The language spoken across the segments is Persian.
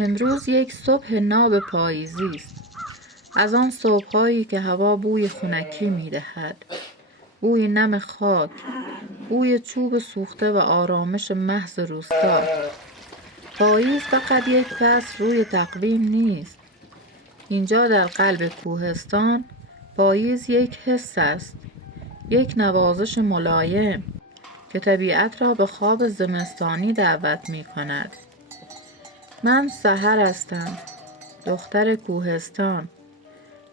امروز یک صبح ناب پاییزی است. از آن صبح‌هایی که هوا بوی خنکی می‌دهد، بوی نم خاک، بوی چوب سوخته و آرامش محض روستا. پاییز فقط یک فصل روی تقویم نیست. اینجا در قلب کوهستان، پاییز یک حس است، یک نوازش ملایم که طبیعت را به خواب زمستانی دعوت می‌کند. من سحر هستم، دختر کوهستان،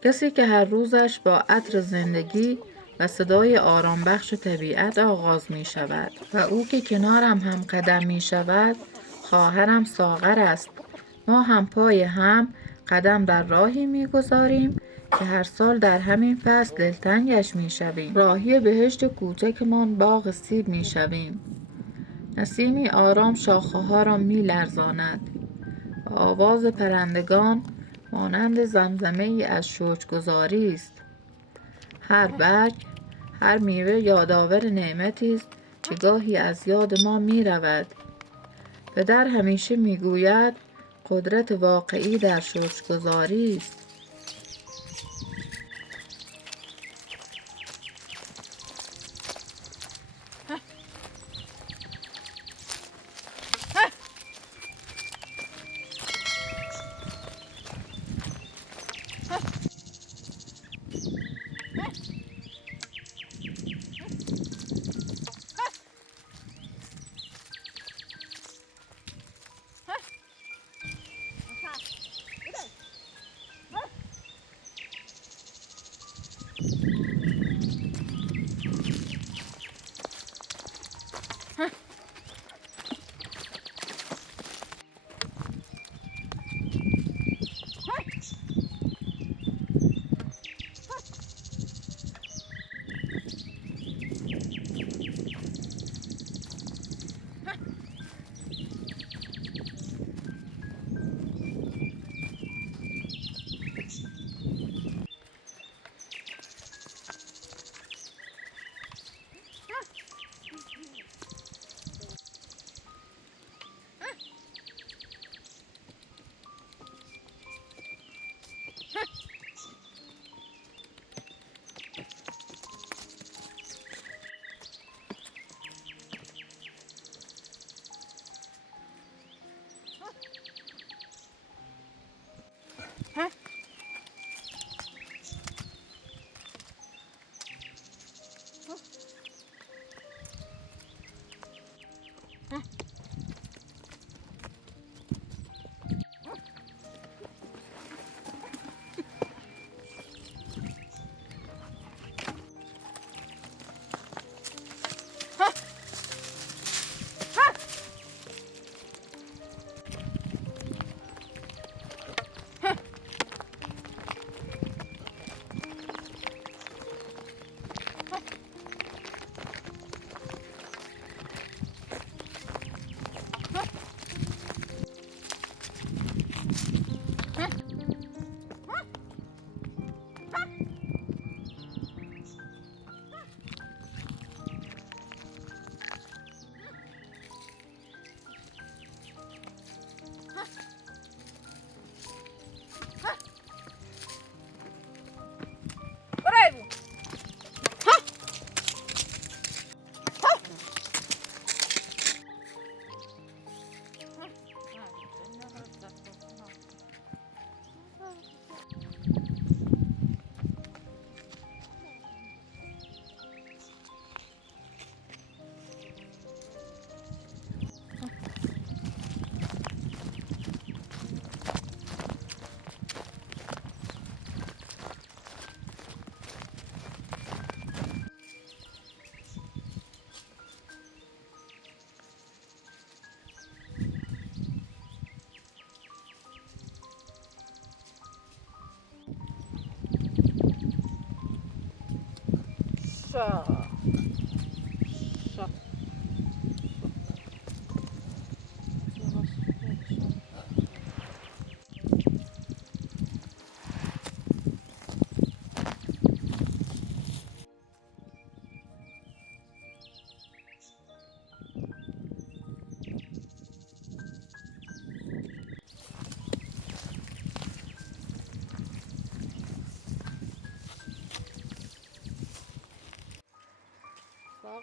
کسی که هر روزش با عطر زندگی و صدای آرامبخش طبیعت آغاز می شود و او که کنارم هم قدم می شود خواهرم ساغر است. ما هم پای هم قدم در راهی می گذاریم که هر سال در همین فصل دلتنگش می شویم. راهی بهشت کوچکمان باغ سیب می شویم. نسیمی آرام شاخه ها را می لرزاند و آواز پرندگان مانند زمزمه ای از شکرگزاری است. هر برگ، هر میوه یادآور نعمتی است که گاهی از یاد ما می رود. پدر همیشه می گوید قدرت واقعی در شکرگزاری است.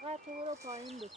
فقط تو برو پایین بود.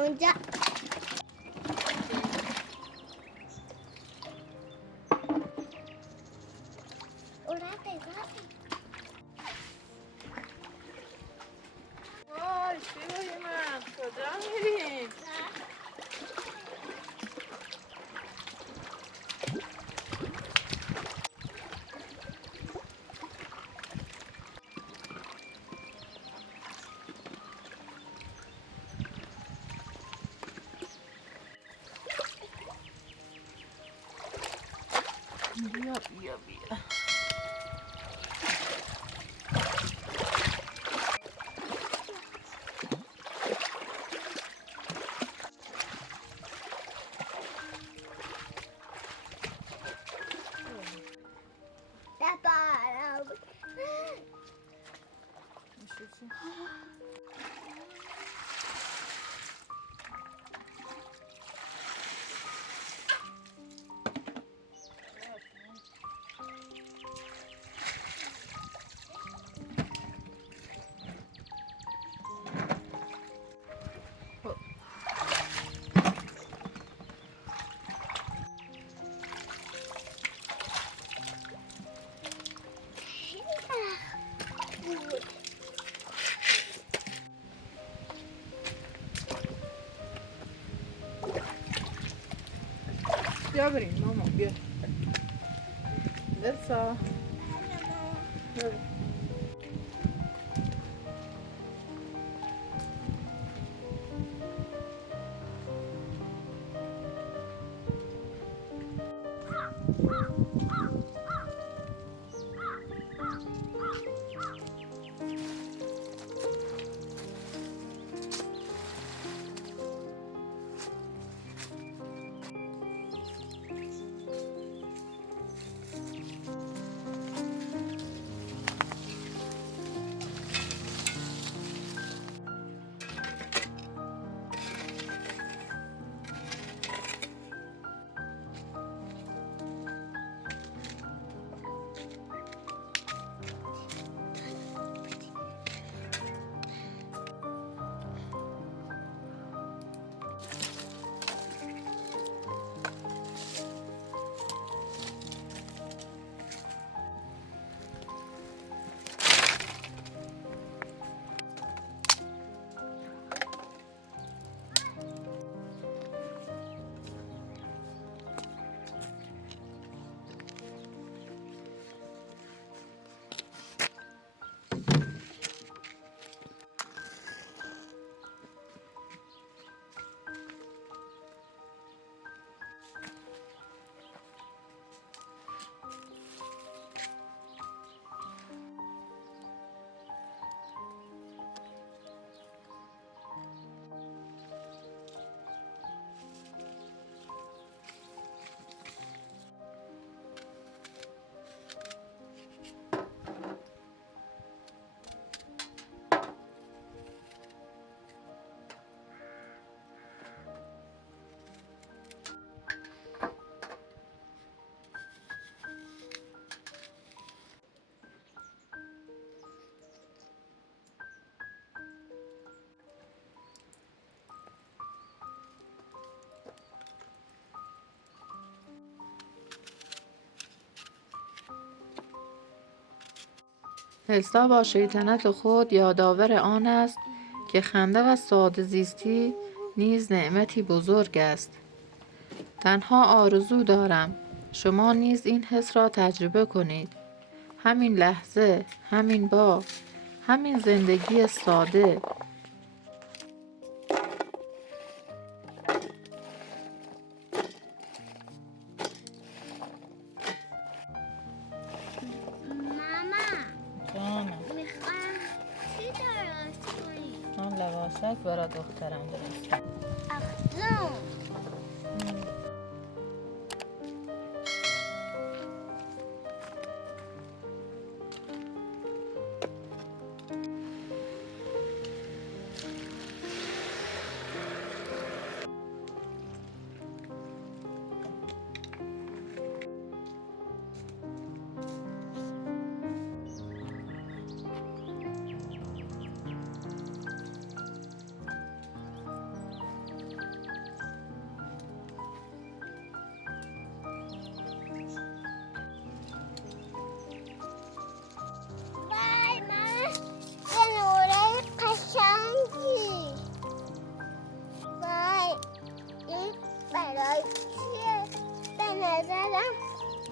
اونجا وای شیروی من کجا میریم؟ بیا بیا بیا بیا بریم ماما بیا دلسا السا با شیطنت خود یادآور آن است که خنده و ساده زیستی نیز نعمتی بزرگ است. تنها آرزو دارم شما نیز این حس را تجربه کنید. همین لحظه، همین باغ، همین زندگی ساده. من لباسک برای دخترم درست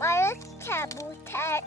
برای کبوتره.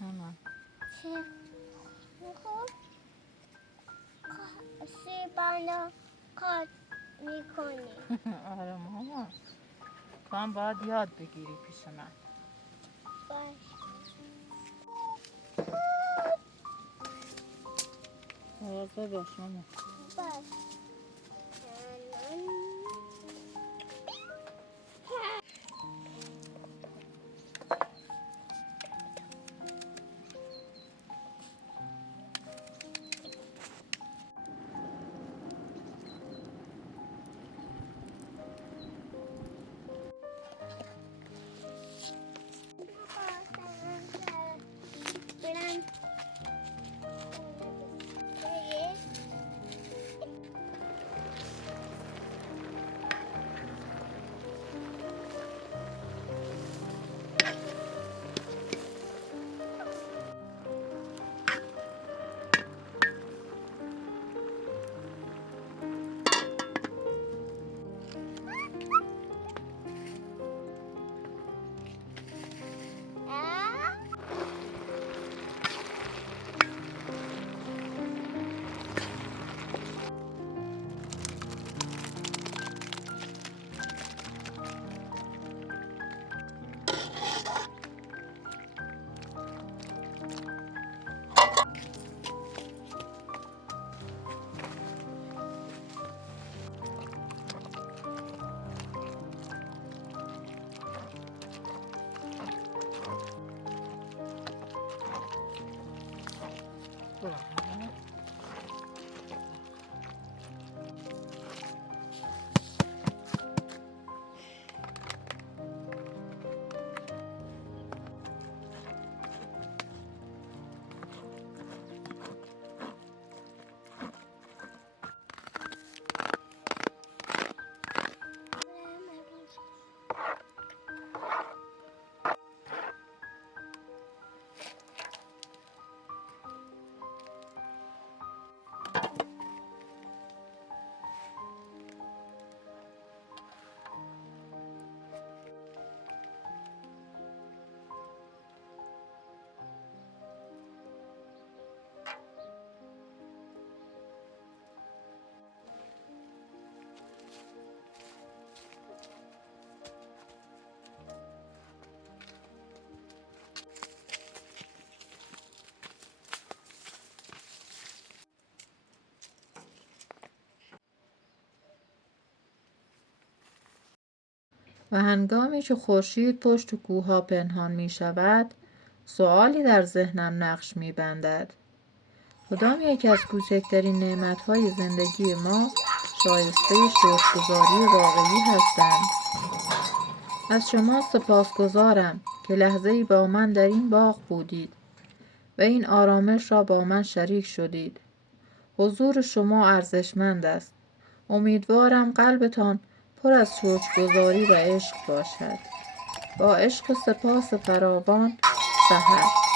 مامان چی میخواد؟ سیبانو کار میکنی. آره ماما، تو هم باید یاد بگیری پیش من. باش. مواظب باش ماما. باش. برم. و هنگامی که خورشید پشت کوه‌ها پنهان می شود، سؤالی در ذهنم نقش می بندد. کدام یک از کوچکترین نعمت‌های زندگی ما شایسته شکرگزاری واقعی هستند؟ از شما سپاسگزارم که لحظه‌ای با من در این باغ بودید و این آرامش را با من شریک شدید. حضور شما ارزشمند است. امیدوارم قلبتان پر از شکرگزاری و عشق باشد. با عشق و سپاس فراوان، سحر.